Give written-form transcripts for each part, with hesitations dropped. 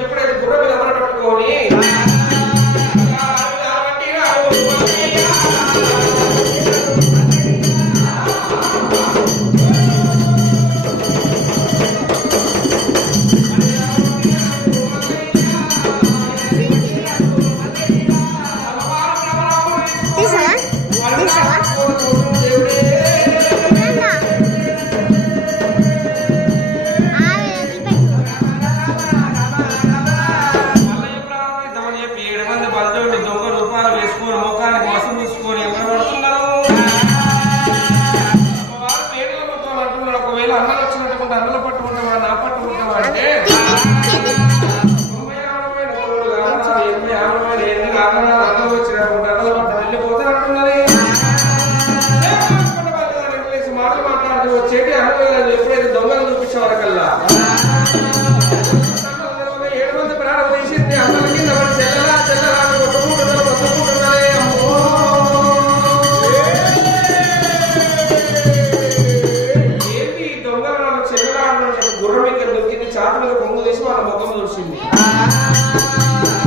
ఎప్పుడైతే గుర్ర మీద ఎవరు పట్టుకొని వచ్చేటి అనుభవాలు ఎప్పుడైతే దొంగలు చూపించేవారకల్లా 7 మంది ప్రాణం తీసింది అమ్మల కింద చెల్లరా చెల్లరా కొట్టుకుంటున్నారే అమ్మో ఏంటి దొంగలు వాళ్ళు చెల్లరా అంటే గుర్రం ఇక్కడ దొరికింది చాటు మీద కొంగు తీసి వాళ్ళ ముఖం చూసింది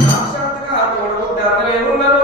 సాక్షాత్తుగా అర్థం ఏమున్నాను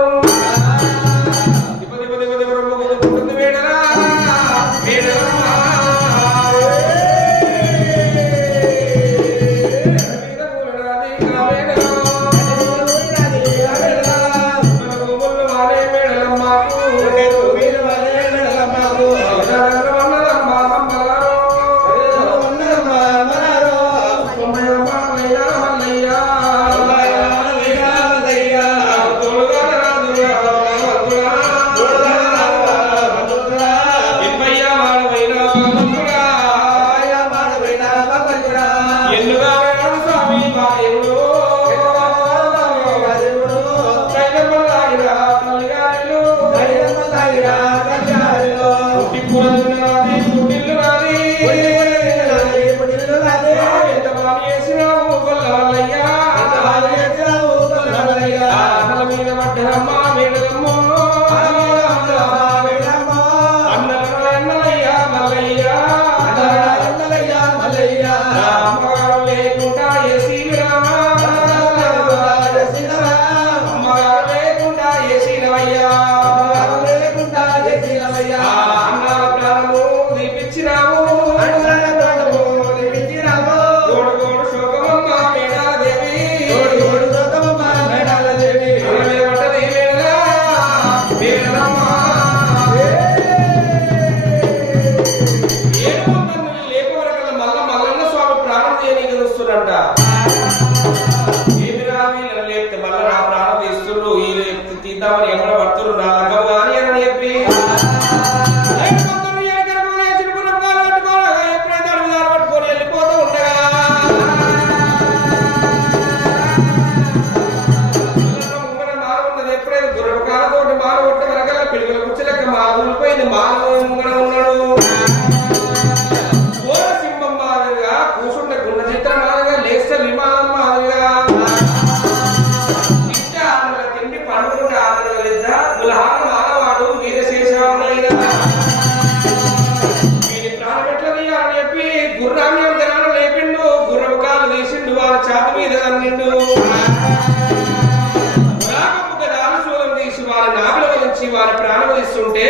వారి ప్రాణం ఇస్తుంటే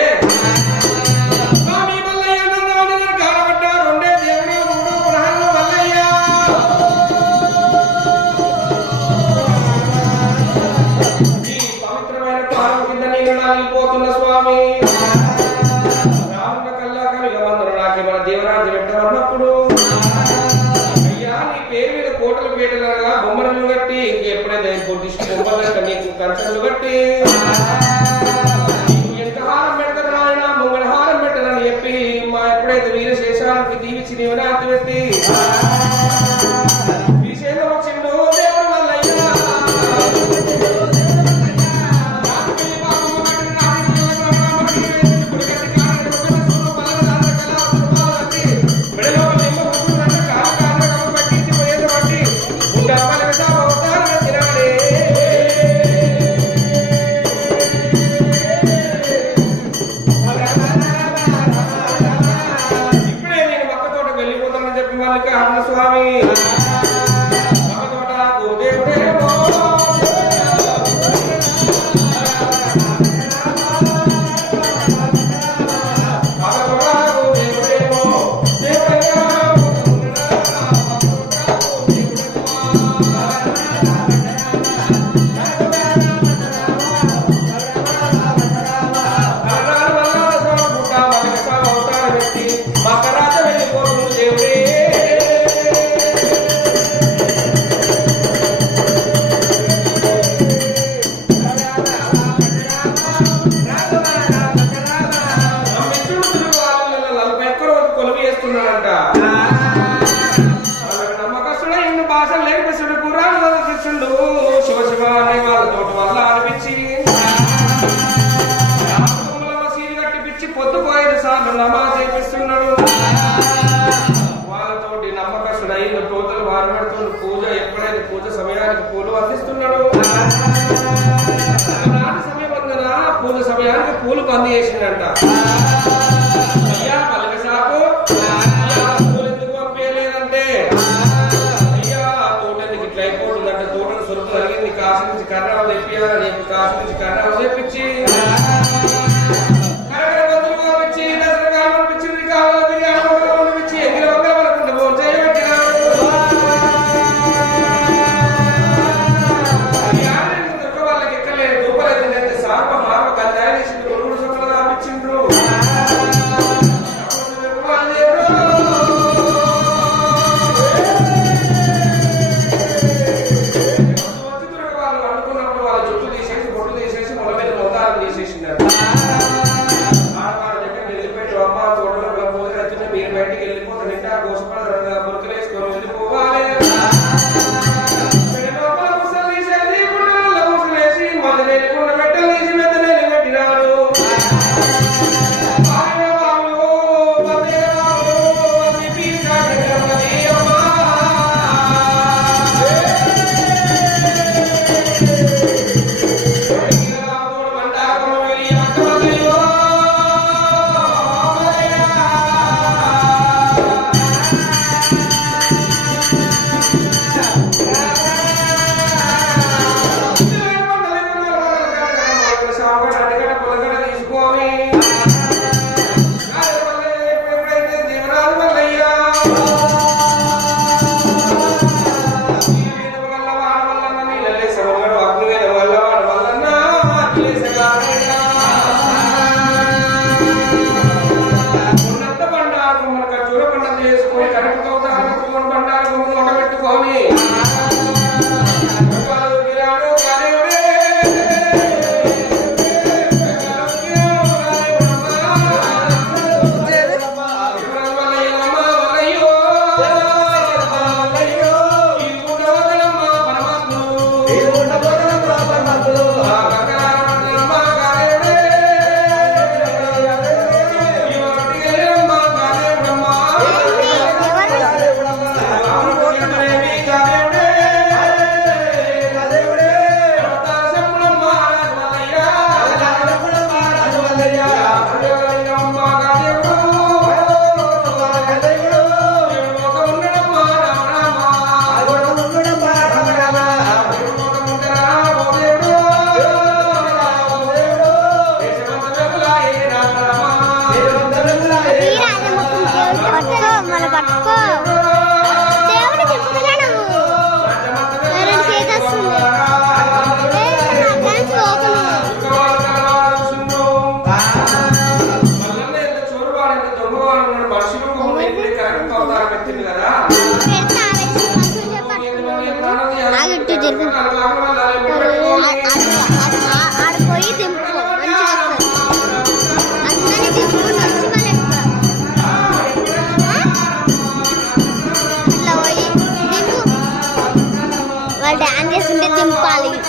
పవిత్రమైన పాలన కింద నేను నలిగిపోతున్న స్వామి రాముల కల్లా కలిగవందరు నాకు మన దేవరాజు వెంటన్నప్పుడు అయ్యా నీ పేరు మీద కోటలు పేటలుగా బొమ్మలు కట్టి ఇంకెప్పుడైతే బొమ్మలు నీకు కంచెలు కట్టి ఎప్పుడైతే వీరశేషానికి దీవించి నీవు నాటి పెట్టి విషయంలో వచ్చిండు దేవుడు వల్లయ్యా భాషలు నేర్పిస్తుడు కుర్రాడు కృష్ణుడు శివ శివ అనే వాళ్ళ తోట వల్ల అనిపించి సీలు కట్టి పిచ్చి పొద్దుపోయేది సార్లు నమాజ్ చేపిస్తున్నాడు. వాళ్ళతోటి నమ్మకస్తుడు అయ్యింది. టోటల్ వారు పెడుతుండు. పూజ ఎప్పుడైతే పూజ సమయానికి పూలు అందిస్తున్నాడు. నాటి సమయం వందన పూజ సమయానికి పూలు బంద్ చేసిండంట. అయ్యా పలక సాపు పూలు ఎందుకు పంపేయలేదంటే అయ్యా తోట నీకు ఇట్లా అయిపోతుందంటే తోటను సొరుకు కలిగింది. కాసు నుంచి కర్రాలు తెప్పియాలి. నీకు కాసు నుంచి కర్రాలు తెప్పించి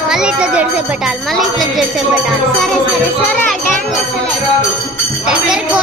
మళ్ళీ ఇట్లా జెర్సీ పెట్టాలి, మళ్ళీ ఇట్లా జెర్సీ పెట్టాలి. సరే సరే సరే డాన్స్ చేస్తలే. దగ్గరికి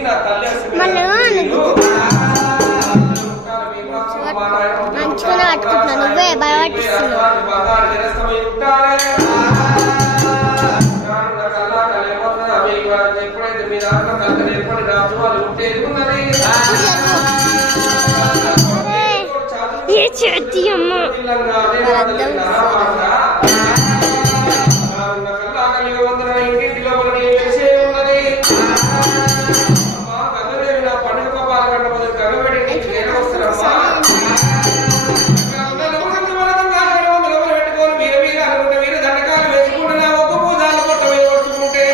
నా తల్లి అసలు మళ్ళీ మంచుకుని పట్టుకుంటున్నా నువ్వే భయపట్టిస్తున్నావు బంగారు జలస్తమై ఉంటారే. ఎప్పుడైతే మీ దాంట్లో కలత ఏర్పడి రాజు వాళ్ళు ఉంటేది ఉన్నది. ఏ చేతి అమ్మ ఇంటింటి లోపల తెలిసే ఉన్నది. అమ్మా గంగదేవి నా పండుగ పాపాల కంటే మొదలు గంగవేడి నేను వస్తానమ్మా. పెట్టుకొని మీరు మీరు అనుకుంటే మీరు దండకాలు వేసుకుంటే నా ఒక్క పూజాలు కొట్ట మీద కొట్టుకుంటే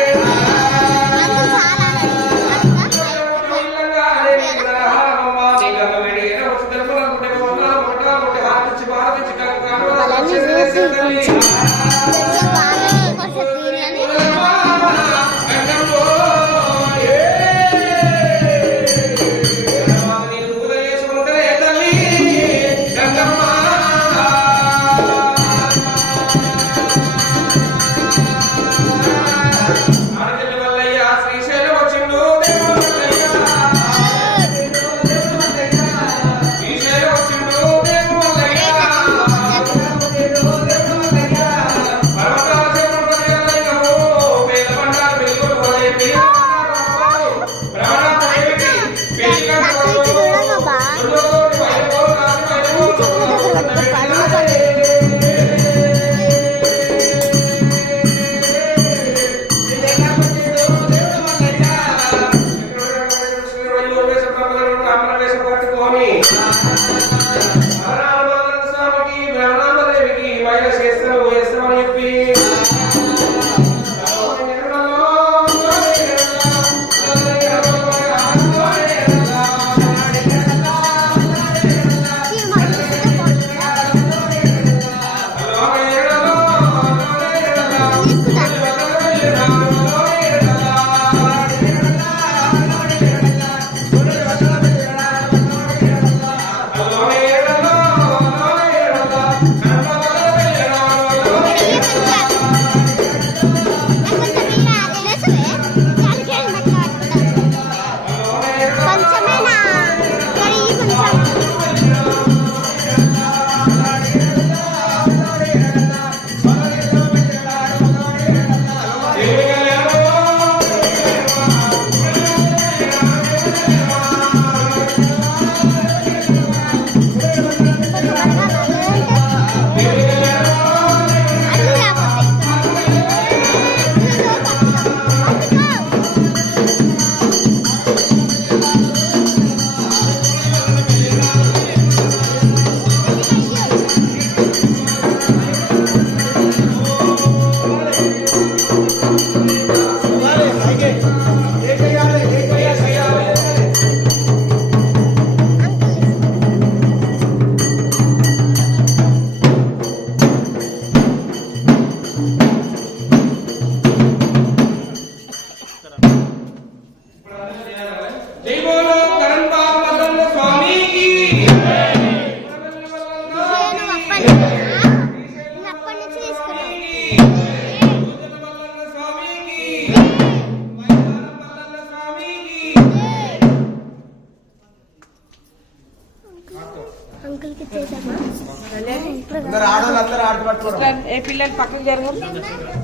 ఏ పిల్లలు పక్కకు జరగరు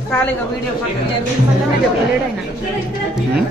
ఖాళీగా వీడియో పక్కకు జరగదు